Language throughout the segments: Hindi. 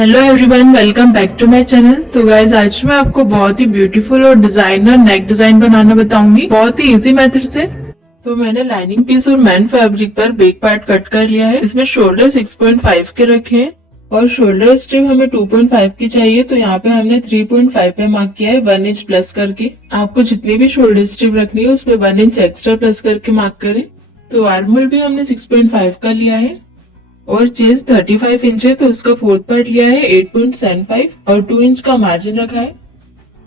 Hello everyone, welcome back to my channel. तो गाइज आज मैं आपको बहुत ही ब्यूटीफुल और डिजाइनर नेक डिजाइन बनाना बताऊंगी, बहुत ही इजी मेथड से। तो मैंने लाइनिंग पीस और मैन फैब्रिक पर बैक पार्ट कट कर लिया है। इसमें शोल्डर 6.5 के रखे हैं और शोल्डर स्ट्रिप हमें 2.5 की चाहिए। तो यहाँ पे हमने 3.5 पे मार्क किया है 1 इंच प्लस करके। आपको जितनी भी शोल्डर स्ट्रिप रखनी है उसमें 1 इंच एक्स्ट्रा प्लस करके मार्क करें। तो आर्म होल भी हमने 6.5 का लिया है और चेस्ट 35 इंच है, तो उसका फोर्थ पार्ट लिया है 8.75 और 2 इंच का मार्जिन रखा है।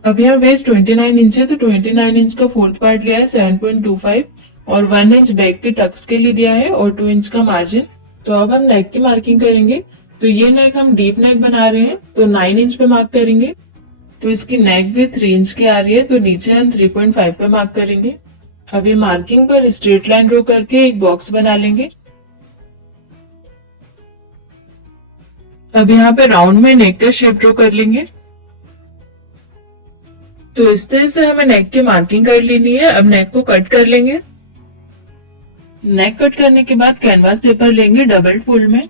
अब यहाँ वेस्ट 29 इंच है, तो 29 इंच का फोर्थ पार्ट लिया है 7.25 और 1 इंच बैक के टक्स के लिए दिया है और 2 इंच का मार्जिन। तो अब हम नेक की मार्किंग करेंगे। तो ये नेक हम डीप नेक बना रहे हैं, तो 9 इंच पे मार्क करेंगे। तो इसकी नेक भी 3 इंच की आ रही है, तो नीचे हम 3.5 पे मार्क करेंगे। अभी मार्किंग पर स्ट्रेट लाइन ड्रॉ करके एक बॉक्स बना लेंगे। अब यहाँ पे राउंड में नेक का शेप ड्रॉ कर लेंगे। तो इस तरह से हमें नेक की मार्किंग कर लेनी है। अब नेक को कट कर लेंगे। नेक कट करने के बाद कैनवास पेपर लेंगे डबल फोल्ड में।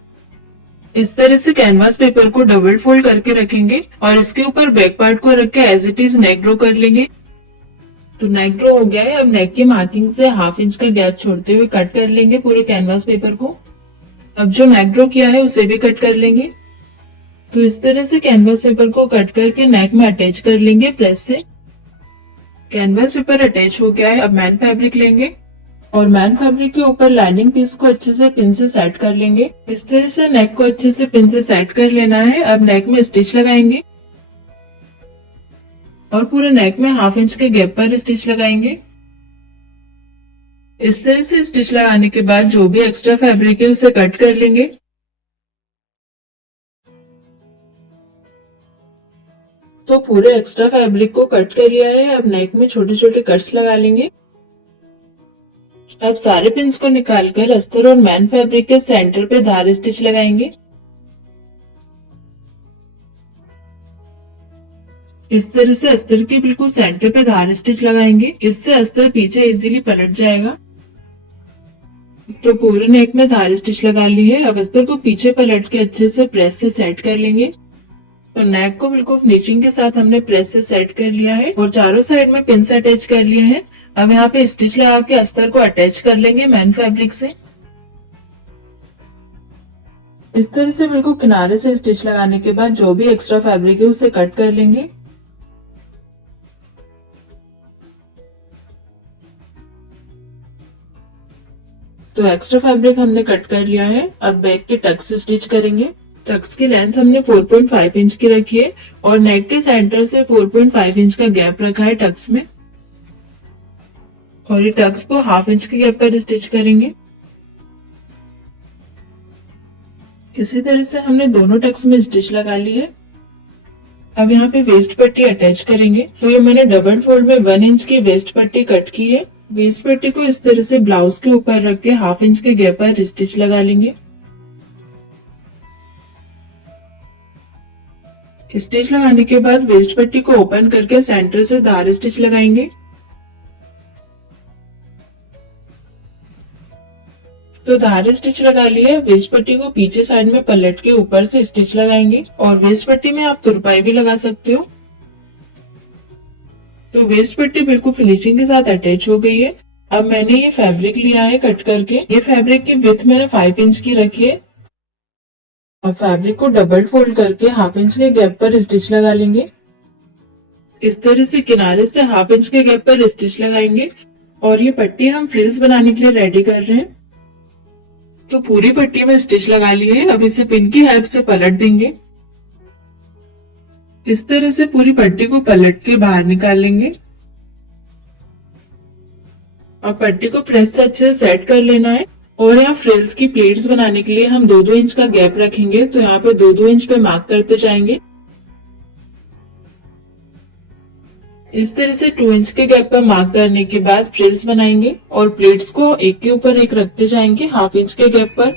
इस तरह से कैनवास पेपर को डबल फोल्ड करके रखेंगे और इसके ऊपर बैक पार्ट को रख के as it is neck draw कर लेंगे। तो नेक ड्रॉ हो गया है। अब नेक की मार्किंग से ½ इंच का गैप छोड़ते हुए कट कर लेंगे पूरे कैनवास पेपर को। अब जो नेक ड्रॉ किया है उसे भी कट कर लेंगे। तो इस तरह से कैनवास पेपर को कट करके नेक में अटैच कर लेंगे प्रेस से। कैनवास पेपर अटैच हो गया है। अब मैन फैब्रिक लेंगे और मैन फैब्रिक के ऊपर लाइनिंग पीस को अच्छे से पिन से सेट कर लेंगे। इस तरह से नेक को अच्छे से पिन से सेट कर लेना है। अब नेक में स्टिच लगाएंगे और पूरे नेक में ½ इंच के गैप पर स्टिच लगाएंगे। इस तरह से स्टिच लगाने के बाद जो भी एक्स्ट्रा फैब्रिक है उसे कट कर लेंगे। तो पूरे एक्स्ट्रा फैब्रिक को कट कर लिया है। अब नेक में छोटे छोटे कट्स लगा लेंगे। अब सारे पिन्स को निकालकर अस्तर और मैन फैब्रिक के सेंटर पे धार स्टिच लगाएंगे। इस तरह से अस्तर के बिल्कुल सेंटर पे धार स्टिच लगाएंगे। इससे अस्तर पीछे इजीली पलट जाएगा। तो पूरे नेक में धार स्टिच लगा ली है। अब अस्तर को पीछे पलट के अच्छे से प्रेस से सेट कर लेंगे। तो नेक को बिल्कुल फिनिशिंग के साथ हमने प्रेस से सेट कर लिया है और चारों साइड में पिन से अटैच कर लिए हैं। अब यहाँ पे स्टिच लगा के अस्तर को अटैच कर लेंगे मैन फैब्रिक से। इस तरह से बिल्कुल किनारे से स्टिच लगाने के बाद जो भी एक्स्ट्रा फैब्रिक है उसे कट कर लेंगे। तो एक्स्ट्रा फैब्रिक हमने कट कर लिया है। अब बैक के टक्स से स्टिच करेंगे। टक्स की लेंथ हमने 4.5 इंच की रखी है और नेक के सेंटर से 4.5 इंच का गैप रखा है टक्स में और ये टक्स को ½ इंच के गैप पर स्टिच करेंगे। इसी तरह से हमने दोनों टक्स में स्टिच लगा ली है। अब यहाँ पे वेस्ट पट्टी अटैच करेंगे। तो ये मैंने डबल फोल्ड में 1 इंच की वेस्ट पट्टी कट की है। वेस्ट पट्टी को इस तरह से ब्लाउज के ऊपर रख के ½ इंच के गैप पर स्टिच लगा लेंगे। स्टिच लगाने के बाद वेस्ट पट्टी को ओपन करके सेंटर से धार स्टिच लगाएंगे। तो धार स्टिच लगा लिया। वेस्ट पट्टी को पीछे साइड में पलट के ऊपर से स्टिच लगाएंगे और वेस्ट पट्टी में आप तुरपाई भी लगा सकते हो। तो वेस्ट पट्टी बिल्कुल फिनिशिंग के साथ अटैच हो गई है। अब मैंने ये फैब्रिक लिया है कट करके। ये फैब्रिक की विड्थ मैंने 5 इंच की रखी है और फैब्रिक को डबल फोल्ड करके ½ इंच के गैप पर स्टिच लगा लेंगे। इस तरह से किनारे से ½ इंच के गैप पर स्टिच लगाएंगे और ये पट्टी हम फ्रिल्स बनाने के लिए रेडी कर रहे हैं। तो पूरी पट्टी में स्टिच लगा ली है। अब इसे पिन की हेल्प से पलट देंगे। इस तरह से पूरी पट्टी को पलट के बाहर निकाल लेंगे और पट्टी को प्रेस से अच्छे से सेट कर लेना है। और यहाँ फ्रिल्स की प्लेट्स बनाने के लिए हम 2-2 इंच का गैप रखेंगे। तो यहाँ पे 2-2 इंच पे मार्क करते जाएंगे। इस तरह से 2 इंच के गैप पर मार्क करने के बाद फ्रिल्स बनाएंगे और प्लेट्स को एक के ऊपर एक रखते जाएंगे ½ इंच के गैप पर।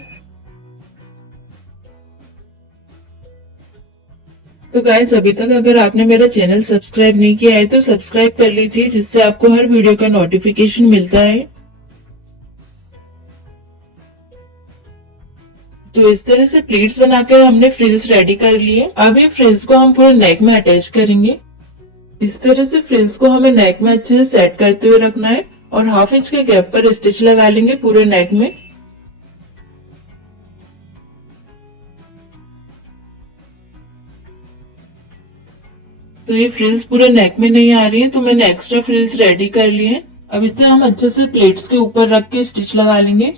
तो गाइस अभी तक अगर आपने मेरा चैनल सब्सक्राइब नहीं किया है तो सब्सक्राइब कर लीजिए, जिससे आपको हर वीडियो का नोटिफिकेशन मिलता है। तो इस तरह से प्लीट्स बनाकर हमने फ्रिल्स रेडी कर लिए। अब ये फ्रिल्स को हम पूरे नेक में अटैच करेंगे। इस तरह से फ्रिल्स को हमें नेक में अच्छे से सेट करते हुए रखना है और 1/2 इंच के गैप पर स्टिच लगा लेंगे पूरे नेक में। तो ये फ्रिल्स पूरे नेक में नहीं आ रही है, तो मैंने एक्स्ट्रा फ्रिल्स रेडी कर लिए हैं। अब इसे हम अच्छे से प्लेट्स के ऊपर रख के स्टिच लगा लेंगे।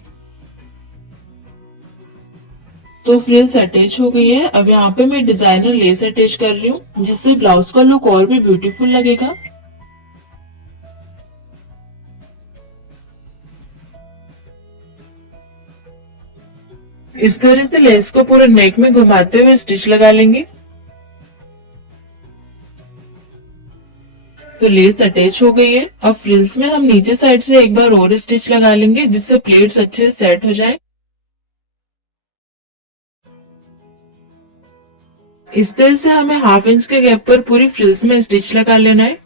तो फ्रिल्स अटैच हो गई है। अब यहाँ पे मैं डिजाइनर लेस अटैच कर रही हूँ, जिससे ब्लाउज का लुक और भी ब्यूटीफुल लगेगा। इस तरह से लेस को पूरे नेक में घुमाते हुए स्टिच लगा लेंगे। तो लेस अटैच हो गई है। अब फ्रिल्स में हम नीचे साइड से एक बार और स्टिच लगा लेंगे, जिससे प्लेट्स अच्छे से सेट हो जाए। इस तरह से हमें 1/2 इंच के गैप पर पूरी फ्रिल्स में स्टिच लगा लेना है।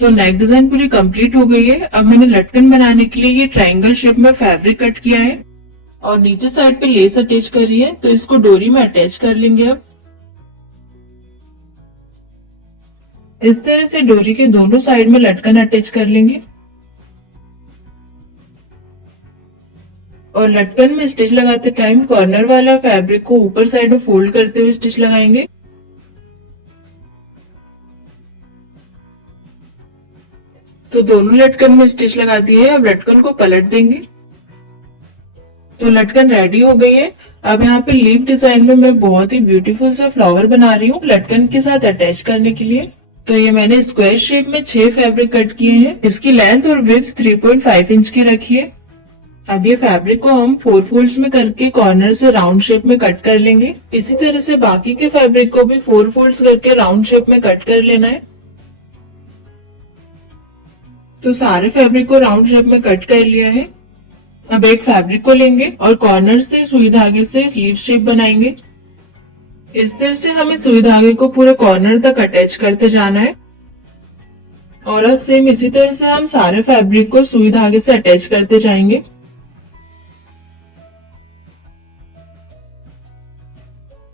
तो नेक डिजाइन पूरी कंप्लीट हो गई है। अब मैंने लटकन बनाने के लिए ये ट्रायंगल शेप में फैब्रिक कट किया है और नीचे साइड पे लेस अटैच करी है, तो इसको डोरी में अटैच कर लेंगे। अब इस तरह से डोरी के दोनों साइड में लटकन अटैच कर लेंगे और लटकन में स्टिच लगाते टाइम कॉर्नर वाला फैब्रिक को ऊपर साइड में फोल्ड करते हुए स्टिच लगाएंगे। तो दोनों लटकन में स्टिच लगा दिए। अब लटकन को पलट देंगे। तो लटकन रेडी हो गई है। अब यहाँ पे लीफ डिजाइन में मैं बहुत ही ब्यूटीफुल सा फ्लावर बना रही हूँ लटकन के साथ अटैच करने के लिए। तो ये मैंने स्क्वायर शेप में 6 फैब्रिक कट किए हैं। इसकी लेंथ और विड्थ 3.5 इंच की रखी है। अब ये फैब्रिक को हम 4 फोल्ड्स में करके कॉर्नर से राउंड शेप में कट कर लेंगे। इसी तरह से बाकी के फैब्रिक को भी 4 फोल्ड्स करके राउंड शेप में कट कर लेना है। तो सारे फैब्रिक को राउंड शेप में कट कर लिया है। अब एक फैब्रिक को लेंगे और कॉर्नर से सुई धागे से लीफ शेप बनाएंगे। इस तरह से हमें सुई धागे को पूरे कॉर्नर तक अटैच करते जाना है और अब सेम इसी तरह से हम सारे फैब्रिक को सुई धागे से अटैच करते जाएंगे।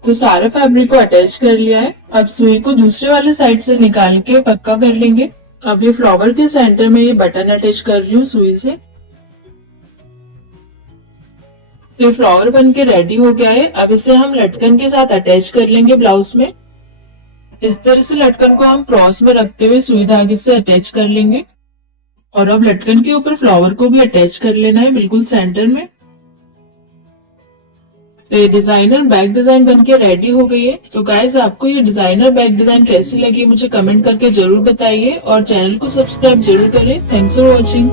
तो सारे फैब्रिक को अटैच कर लिया है। अब सुई को दूसरे वाले साइड से निकाल के पक्का कर लेंगे। अब ये फ्लावर के सेंटर में ये बटन अटैच कर रही हूँ सुई से। ये फ्लावर बनके रेडी हो गया है। अब इसे हम लटकन के साथ अटैच कर लेंगे ब्लाउज में। इस तरह से लटकन को हम क्रॉस में रखते हुए सुई धागे से अटैच कर लेंगे और अब लटकन के ऊपर फ्लावर को भी अटैच कर लेना है बिल्कुल सेंटर में। तो ये डिजाइनर बैक डिजाइन बनके रेडी हो गई है। तो गाइज आपको ये डिजाइनर बैक डिजाइन कैसी लगी मुझे कमेंट करके जरूर बताइए और चैनल को सब्सक्राइब जरूर करें। Thanks for watching.